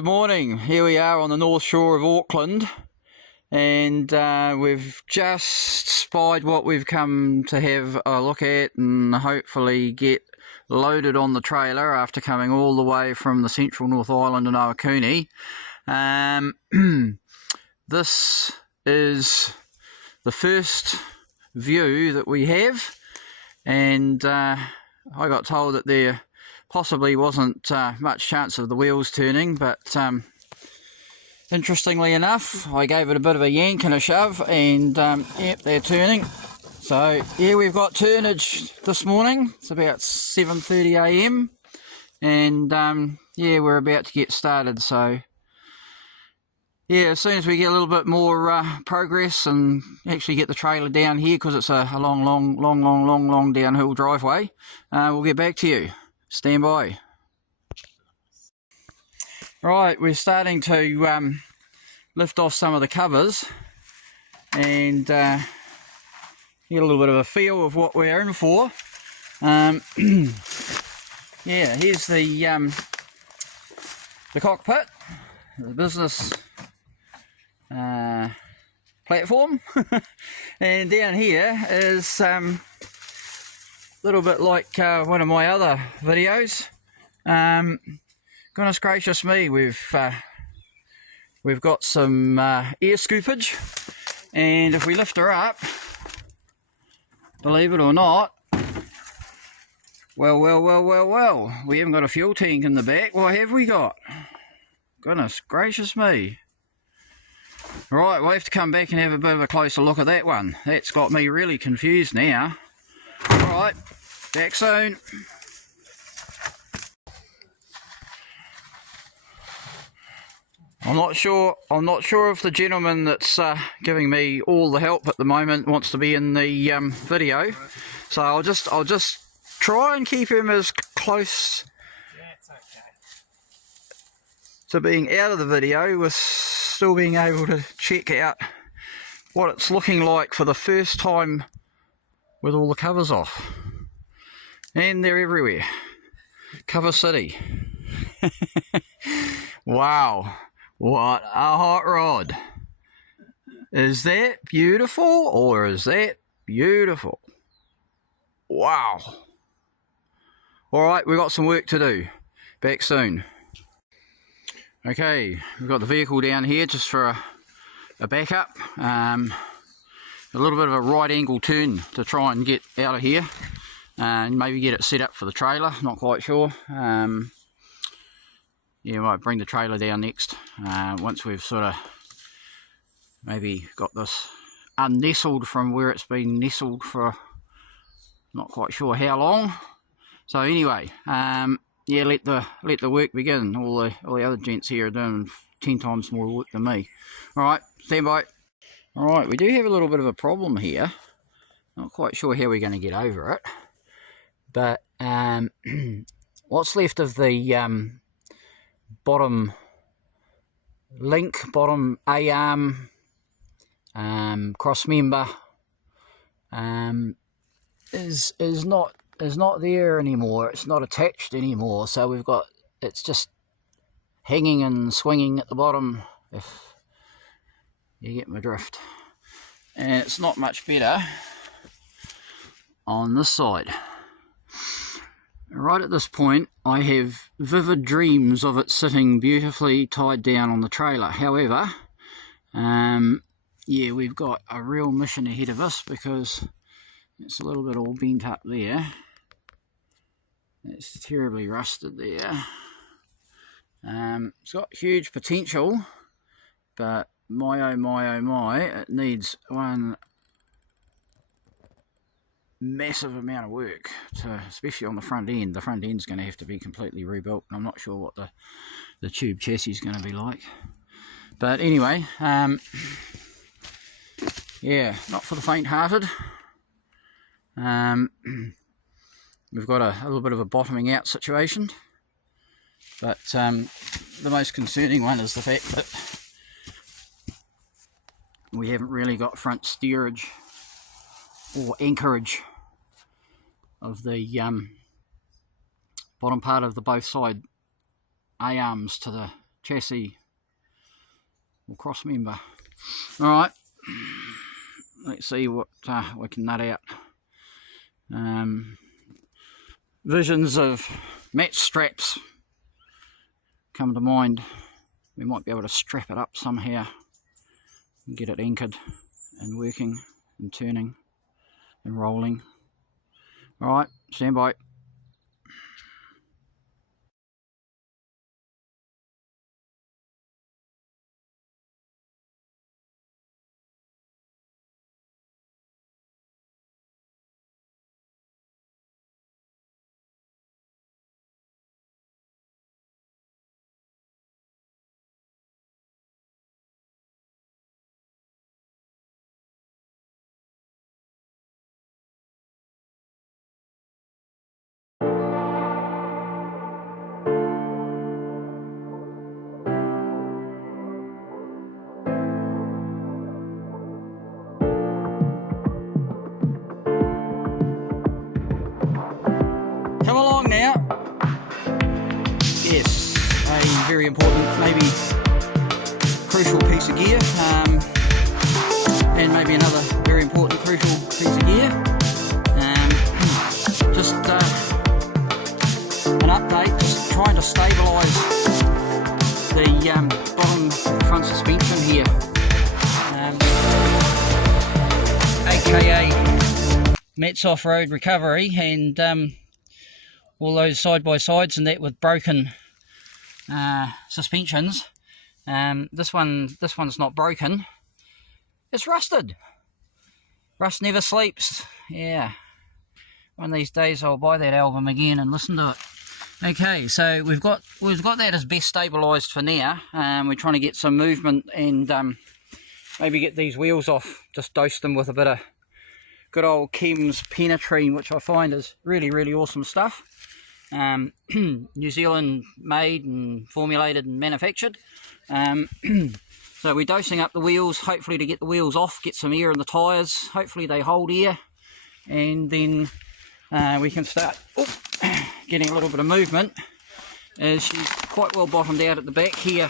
good morning. Here we are on the north shore of Auckland, and we've just spied what we've come to have a look at and hopefully get loaded on the trailer after coming all the way from the central North Island in Ohakune. This is the first view that we have, and I got told that there possibly wasn't much chance of the wheels turning, but interestingly enough, I gave it a bit of a yank and a shove, and yep, they're turning. So yeah, we've got turnage this morning. It's about 7:30 AM, and yeah, we're about to get started. So yeah, as soon as we get a little bit more progress and actually get the trailer down here, because it's a long downhill driveway, we'll get back to you. Stand by. Right, we're starting to lift off some of the covers and get a little bit of a feel of what we're in for. Yeah, here's the cockpit, the business platform, and down here is little bit like one of my other videos. Goodness gracious me, we've got some air scoopage, and if we lift her up, believe it or not, well, we haven't got a fuel tank in the back. What have we got? Goodness gracious me. Right, we'll have to come back and have a bit of a closer look at that one. That's got me really confused now. Alright, back soon. I'm not sure if the gentleman that's giving me all the help at the moment wants to be in the video. So I'll just try and keep him as close to being out of the video with still being able to check out what it's looking like for the first time with all the covers off. And they're everywhere. Cover City. Wow, what a hot rod. Is that beautiful, or is that beautiful? Wow. Alright, we've got some work to do. Back soon. Okay, we've got the vehicle down here just for a backup. A little bit of a right angle turn to try and get out of here and maybe get it set up for the trailer, not quite sure. Yeah, might bring the trailer down next once we've sort of maybe got this unnestled from where it's been nestled for not quite sure how long. So anyway, yeah, let the work begin. All the other gents here are doing 10 times more work than me. Alright, stand by. Alright, we do have a little bit of a problem here. Not quite sure how we're going to get over it. But what's left of the bottom link, bottom A-arm, cross member is not there anymore. It's not attached anymore. So we've got, it's just hanging and swinging at the bottom, if you get my drift. And it's not much better on this side. Right at this point, I have vivid dreams of it sitting beautifully tied down on the trailer. However, yeah, we've got a real mission ahead of us because it's a little bit all bent up there. It's terribly rusted there. It's got huge potential, but my oh my, it needs one massive amount of work, especially on the front end. The front end's going to have to be completely rebuilt, and I'm not sure what the tube chassis is going to be like. But anyway, yeah, not for the faint-hearted. We've got a little bit of a bottoming out situation, but the most concerning one is the fact that we haven't really got front steerage or anchorage of the bottom part of the both side A-arms to the chassis or cross member. Alright, let's see what we can nut out. Visions of match straps come to mind. We might be able to strap it up somehow and get it anchored and working and turning and rolling. Alright, stand by. Come along now. Yes, a very important, maybe crucial piece of gear, and maybe another very important crucial piece of gear. Just an update, just trying to stabilise the bottom front suspension here, aka Matt's off-road recovery, and all those side-by-sides and that with broken suspensions. This one's not broken, it's rusted. Rust never sleeps. Yeah, one of these days I'll buy that album again and listen to it. Okay, so we've got that as best stabilised for now. We're trying to get some movement and maybe get these wheels off, just dose them with a bit of good old Chem's Penetrine, which I find is really, really awesome stuff. New Zealand made and formulated and manufactured. So we're dosing up the wheels, hopefully to get the wheels off, get some air in the tyres, hopefully they hold air, and then we can start getting a little bit of movement, as she's quite well bottomed out at the back here.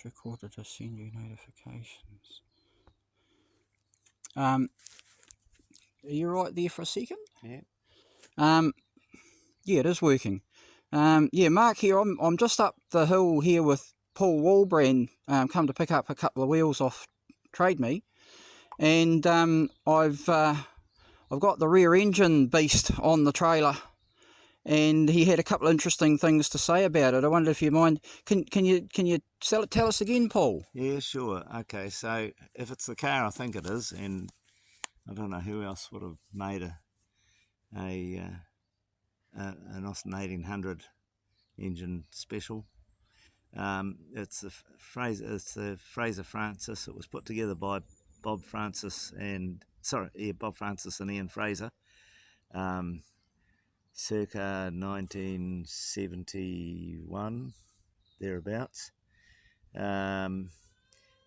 just recorded to send you notifications. Are you right there for a second? Yeah. Yeah, it is working. Yeah, Mark here. I'm just up the hill here with Paul Walbrand, come to pick up a couple of wheels off Trade Me, and I've got the rear engine beast on the trailer, and he had a couple of interesting things to say about it. I wondered if you mind. Can you tell us again, Paul? Yeah, sure. Okay, so if it's the car I think it is, and I don't know who else would have made an Austin 1800 engine special. It's the Fraser-Francis. It was put together by Bob Francis and Ian Fraser, circa 1971 thereabouts, and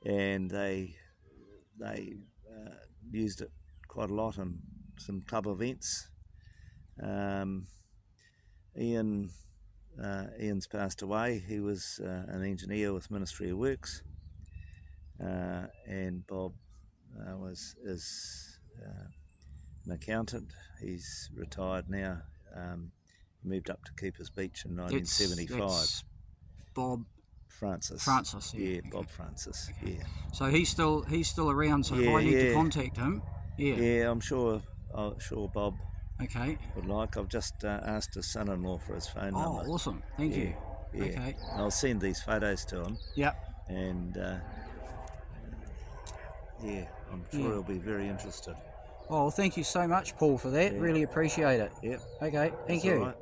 they used it quite a lot on some club events. Ian's passed away. He was an engineer with Ministry of Works, and Bob is an accountant. He's retired now. Moved up to Keepers Beach in 1975. That's Bob Francis. Yeah, okay. Bob Francis. Okay. Yeah. So he's still around. So if I need to contact him, yeah, I'm sure Bob. Okay. Would like. I've just asked his son-in-law for his phone number. Oh, awesome! Thank you. Yeah. Okay. I'll send these photos to him. Yep. And yeah, I'm sure he'll be very interested. Oh, well, thank you so much, Paul, for that. Really appreciate it. Yep. Okay. Thank you. All right.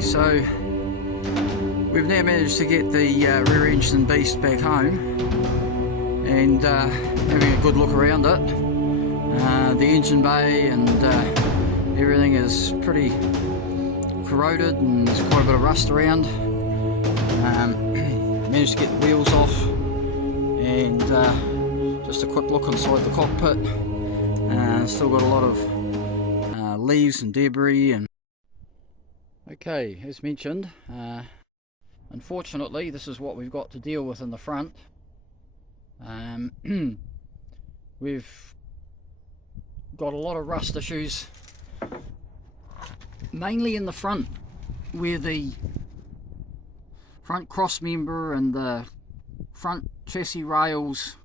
So we've now managed to get the rear engine beast back home, and having a good look around it. The engine bay and everything is pretty corroded and there's quite a bit of rust around. Managed to get the wheels off, and just a quick look inside the cockpit. Still got a lot of leaves and debris. And okay, as mentioned, unfortunately this is what we've got to deal with in the front. We've got a lot of rust issues, mainly in the front, where the front cross member and the front chassis rails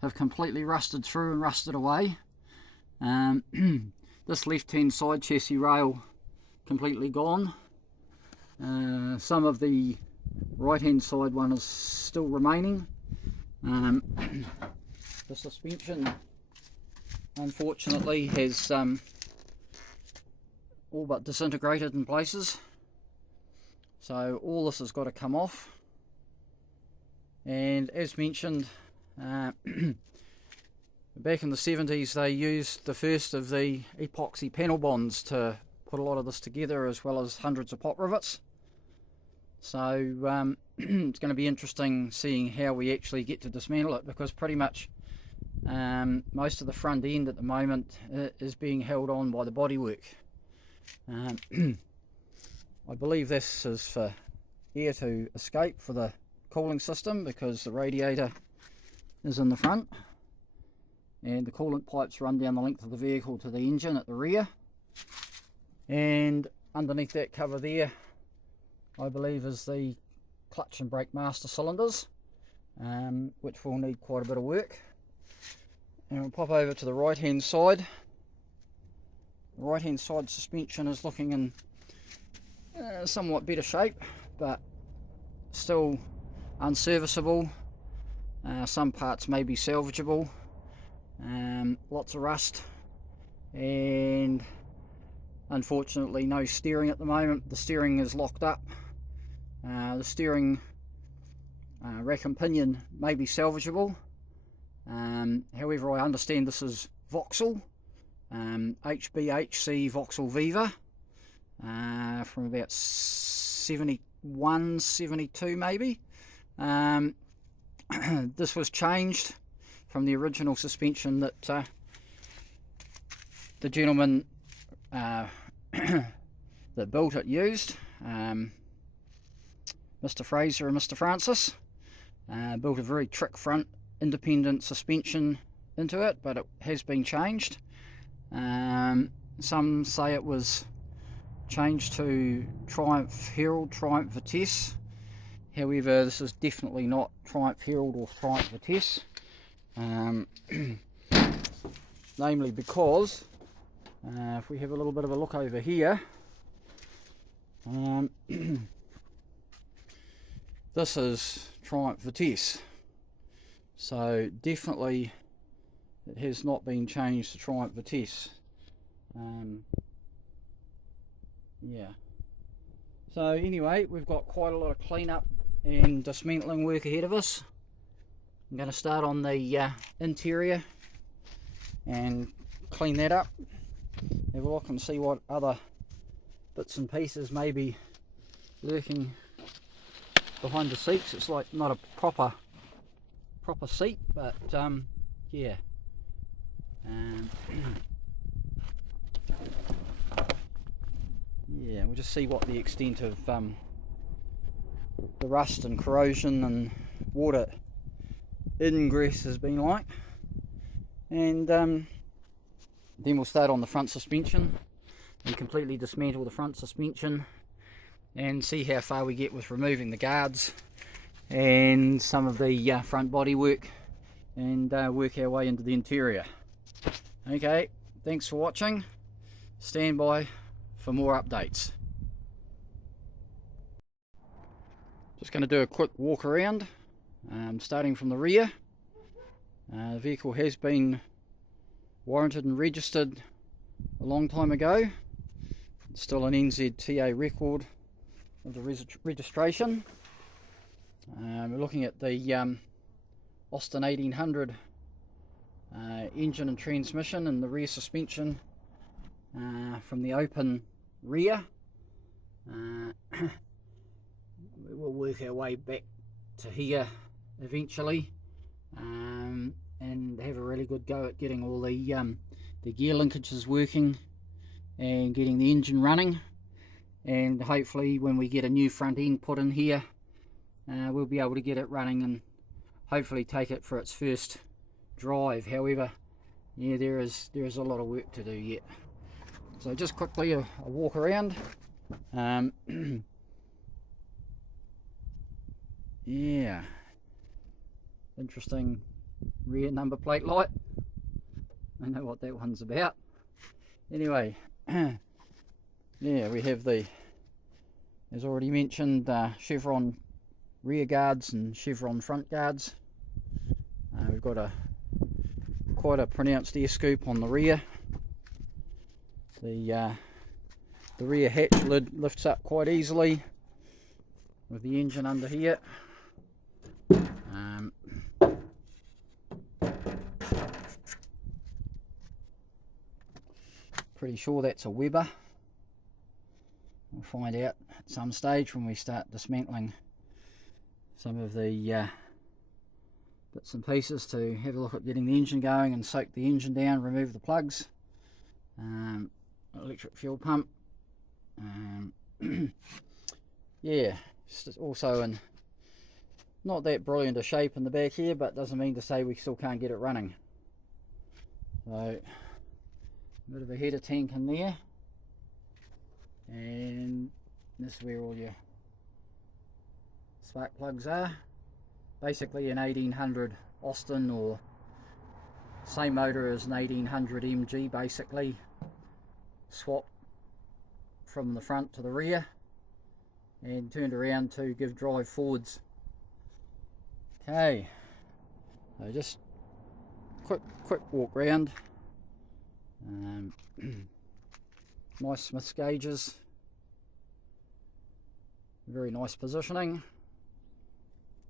have completely rusted through and rusted away. This left hand side chassis rail completely gone. Some of the right hand side one is still remaining. The suspension unfortunately has all but disintegrated in places, so all this has got to come off. And as mentioned, back in the 70s they used the first of the epoxy panel bonds to put a lot of this together, as well as hundreds of pop rivets. So it's going to be interesting seeing how we actually get to dismantle it, because pretty much most of the front end at the moment is being held on by the bodywork. I believe this is for air to escape for the cooling system, because the radiator is in the front and the coolant pipes run down the length of the vehicle to the engine at the rear, and underneath that cover there I believe is the clutch and brake master cylinders, which will need quite a bit of work. And we'll pop over to the right hand side. The right hand side suspension is looking in somewhat better shape, but still unserviceable. Some parts may be salvageable. Lots of rust, and unfortunately no steering at the moment. The steering is locked up. The steering rack and pinion may be salvageable. However, I understand this is Vauxhall, HBHC Vauxhall Viva, from about 71, 72 maybe. This was changed from the original suspension that the gentleman that built it used, Mr. Fraser and Mr. Francis. Built a very trick front independent suspension into it, but it has been changed. Some say it was changed to Triumph Herald, Triumph Vitesse. However, this is definitely not Triumph Herald or Triumph Vitesse, namely because if we have a little bit of a look over here, this is Triumph Vitesse, so definitely it has not been changed to Triumph Vitesse. Yeah, so anyway, we've got quite a lot of cleanup and dismantling work ahead of us. I'm going to start on the interior and clean that up, have a look and see what other bits and pieces may be lurking behind the seats. It's like not a proper seat, but yeah. Yeah, we'll just see what the extent of the rust and corrosion and water ingress has been like, and then we'll start on the front suspension and completely dismantle the front suspension and see how far we get with removing the guards and some of the front body work, and work our way into the interior. Okay, thanks for watching. Stand by for more updates. Just going to do a quick walk around, starting from the rear. The vehicle has been warranted and registered a long time ago. It's still an NZTA record of the registration. We're looking at the Austin 1800 engine and transmission, and the rear suspension from the open rear. We'll work our way back to here eventually, and have a really good go at getting all the gear linkages working and getting the engine running, and hopefully when we get a new front end put in here, we'll be able to get it running and hopefully take it for its first drive. However, yeah, there is a lot of work to do yet. So just quickly a walk around. Yeah, interesting rear number plate light. I know what that one's about. Anyway, yeah, we have the, as already mentioned, chevron rear guards and chevron front guards. We've got quite a pronounced air scoop on the rear. The rear hatch lid lifts up quite easily with the engine under here. Pretty sure that's a Weber. We'll find out at some stage when we start dismantling some of the bits and pieces to have a look at getting the engine going and soak the engine down, remove the plugs. Electric fuel pump. Yeah, it's also in not that brilliant a shape in the back here, but doesn't mean to say we still can't get it running. So a bit of a header tank in there, and this is where all your spark plugs are. Basically an 1800 Austin, or same motor as an 1800 MG, basically swap from the front to the rear and turned around to give drive forwards. Okay, so just quick walk round. Nice Smith's gauges, very nice positioning,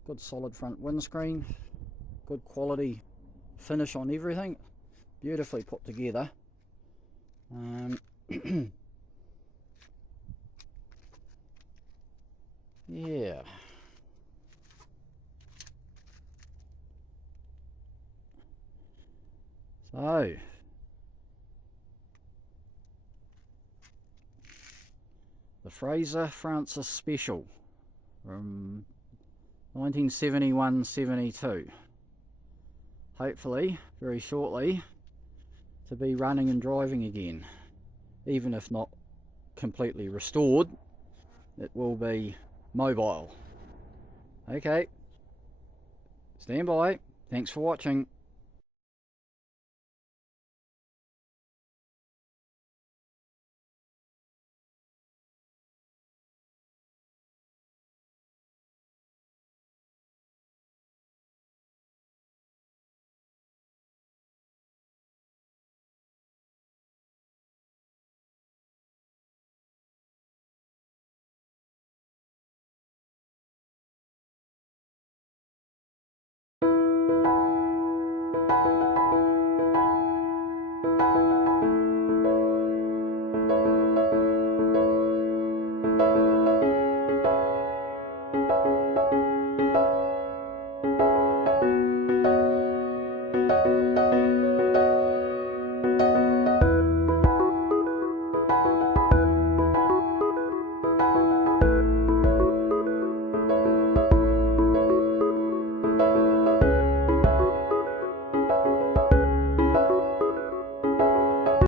good solid front windscreen, good quality finish on everything, beautifully put together. Yeah. So the Fraser-Francis Special from 1971-72. Hopefully, very shortly, to be running and driving again. Even if not completely restored, it will be mobile. Okay, stand by. Thanks for watching.